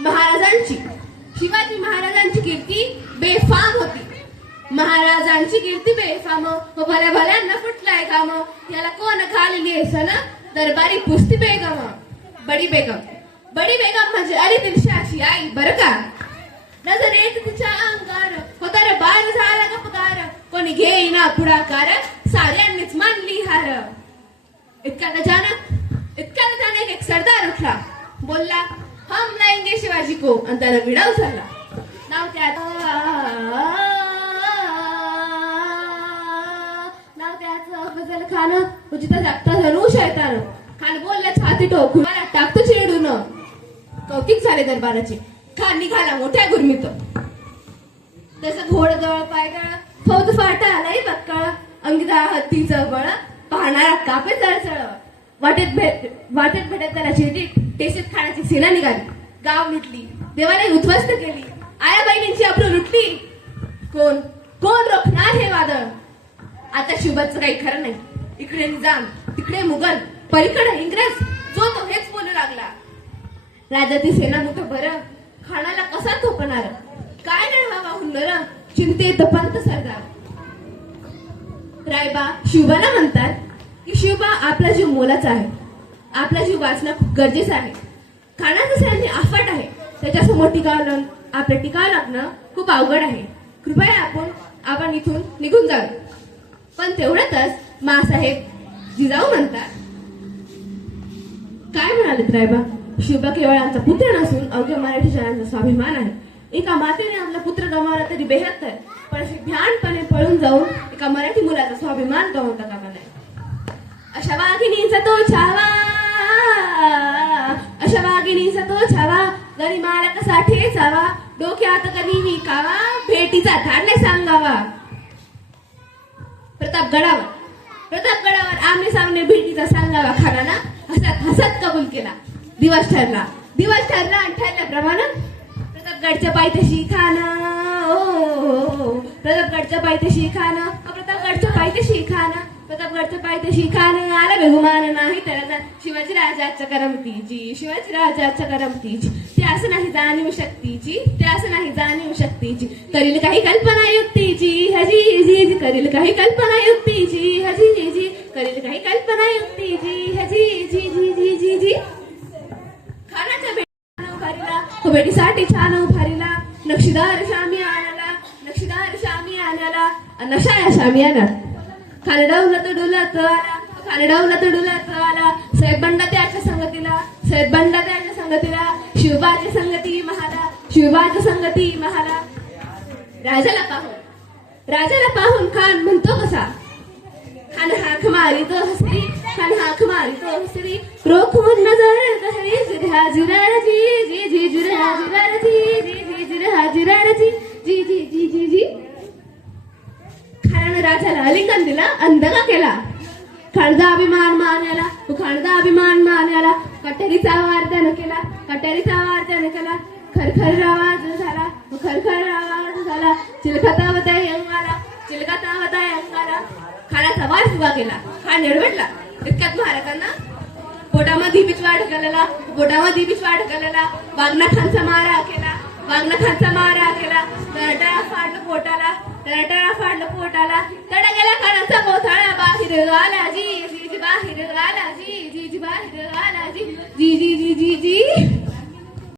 महाराजांची, शिवाजी महाराजांची कीर्ती बेफाम होती. महाराजांची कीर्ती बेफाम, भल्या भल्यांना फुटलाय घाम. याला कोण घालली सन दरबारी पुस्ती बेगम. बडी बेगम, बडी बेगम म्हणजे अली दिलशाची आई बरं का. नजर येत तिच्या अंगार, होता बार झाला गपगार. कोणी घेईना पुढाकार, साऱ्यांनीच मानली हार. इतका अचानक एक सरदार उठला, बोलला हम लाएंगे शिवाजी को. आणि त्याला विडाव झाला. नाव त्याचं गजल खान, उचिता जागता धनु शैतान. खान बोलला छाती ठोकून, मला टाकतो चिरडून. कौतिक झाले दरबाराचे. खान निघाला मोठ्या गुरमीत. तसं घोड जवळ पायगळ, फौज फाटा आलाय बक्कळ. अंगीदा हत्तीचं बळ, पाहणारा कापे चळचळ. वाटेत भेटत त्याला शिर्डी टेसीत खाण्याची सेना निघाली. गाव मिटली, देवाने उद्ध्वस्त केली. आया बहिणींची अब्रू लुटली. कोण रोखणार हे वादळ. आता शिवबाचं काही खरं नाही. इकडे निजाम, तिकडे मुघल, पलीकडे इंग्रज. जो तो हेच बोलू लागला. राजाची सेना मोठं बरं, खानाला कसा थोपणार. काय नाही व्हावा हुंदर, चिंतेत पंत सरदार. रायबा शिवबाला म्हणतात की शिवबा आपला जीव मोलाचा आहे. आपला जीव वाचणं खूप गरजेचं आहे. खानाचं सैन्य अफाट आहे. त्याच्यासमोर आपलं टिकाव लागणं खूप अवघड आहे. कृपया आपण इथून निघून जाऊ. पण तेवढ्यातच मासाहेब जिजाऊ म्हणतात. काय म्हणालेत रायबा. शिवबा केवळ आमचा पुत्र नसून अवघ्या मराठी जनांचा स्वाभिमान आहे. एका मातेने आपला पुत्र गमावला तरी बेहत्तर, पण असे भ्यानपणे पळून जाऊन एका मराठी मुलाचा स्वाभिमान गमावता कामा नये. अशा वाघिणीचा तो छावा, अशा वाघिणीचा तो छावा. गरिमाला कसा ठेचावा, डोक्यात कधी विकावा. भेटीचा धाडले सांगावा. प्रतापगडावर आमने सामने भेटीचा सांगावा. खानाला हसत कबूल केला. दिवस ठरला आणि ठरल्याप्रमाणे प्रतापगडच्या पायथ्याशी खान, प्रतापगडच्या पायथ्याशी खान आला. बेगुमान नाही त्याला शिवाजी राजाच्या करमतीची, शिवाजी राजाच्या करमतीची. ते असं नाही जाणीव शक्तीची, ते असं नाही जाणीव शक्तीची. करील काही कल्पना युक्तीची हजी जी, करील काही कल्पना युक्तीची हजी जी, करील काही कल्पना युक्तीची हजी जी जी जी जी जी. खानाच्या भेटीसाठी छान उभारीला. नक्षीदार शामी आणाला, नशा या शामी आणा. खानडवलं तर डुलत आला. सैद बंडा त्याच्या संगतीला. शिवबाची संगती महाला. राजाला पाहून खान म्हणतो कसा. खान हाक मारितो हसरी, रोखून नजर गहरी. जिरहा जिरारजी जी जी, जिरहा जिरारजी जी जी, जिरहा जिरारजी जी जी जी जी जी. खानानं राजाला आलिंगन दिला, अंदगा केला. खाणदा अभिमान मान्याला. कटेरीचा आवाज त्यानं केला. खरखर आवाज झाला. चिलखतावता अंगाला. खानाचा वार सुगा केला. खान निडवटला. इतक्यात महाराजांना पोटामध्ये बिचवा ढकलला. वागना खानचा मारा केला. तळटळा फाडलं पोटाला. तडा गेला खानाचा कोथळा. बाहेर आला जी जी, बाहेर आला जी जी, बाहेर आला जी जी जी जी जी जी.